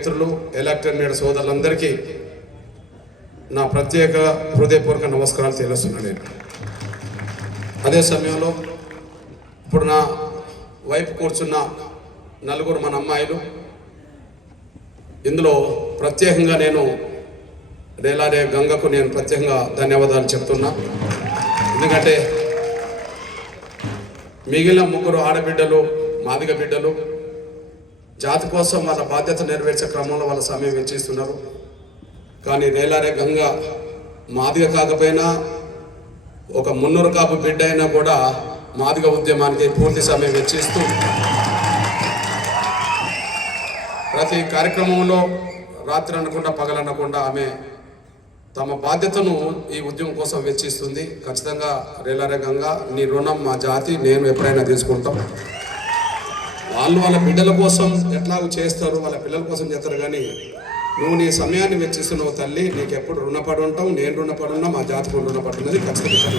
మిత్రులు ఎలక్టెడ్ సోదరులందరికీ నా ప్రత్యేక హృదయపూర్వక నమస్కారాలు తెలుస్తున్నాను నేను. అదే సమయంలో ఇప్పుడు నా వైపు కూర్చున్న నలుగురు మన అమ్మాయిలు, ఇందులో ప్రత్యేకంగా నేను రేలారే గంగకు నేను ప్రత్యేకంగా ధన్యవాదాలు చెప్తున్నా. ఎందుకంటే మిగిలిన ముగ్గురు ఆడబిడ్డలు, మాదిగ బిడ్డలు జాతి కోసం వాళ్ళ బాధ్యత నెరవేర్చే క్రమంలో వాళ్ళ సమయం వెచ్చిస్తున్నారు. కానీ రేలారే గంగ మాదిగ కాకపోయినా ఒక మున్నూరు కాపు బిడ్డ అయినా కూడా మాదిగ ఉద్యమానికి పూర్తి సమయం వెచ్చిస్తూ ప్రతి కార్యక్రమంలో రాత్రి అనకుండా పగలనకుండా ఆమె తమ బాధ్యతను ఈ ఉద్యమం కోసం వెచ్చిస్తుంది. ఖచ్చితంగా రేలారే గంగ, నీ రుణం మా జాతి నేను ఎప్పుడైనా తీసుకుంటాం. వాళ్ళు వాళ్ళ బిడ్డల కోసం ఎట్లాగూ చేస్తారు, వాళ్ళ పిల్లల కోసం చేస్తారు. కానీ నువ్వు నీ సమయాన్ని వెచ్చిస్తున్నావు తల్లి, నీకు ఎప్పుడు రుణపడి ఉంటాం. నేను రుణపడి ఉన్నా, మా జాతికి రుణపడి ఉన్నది ఖచ్చితంగా.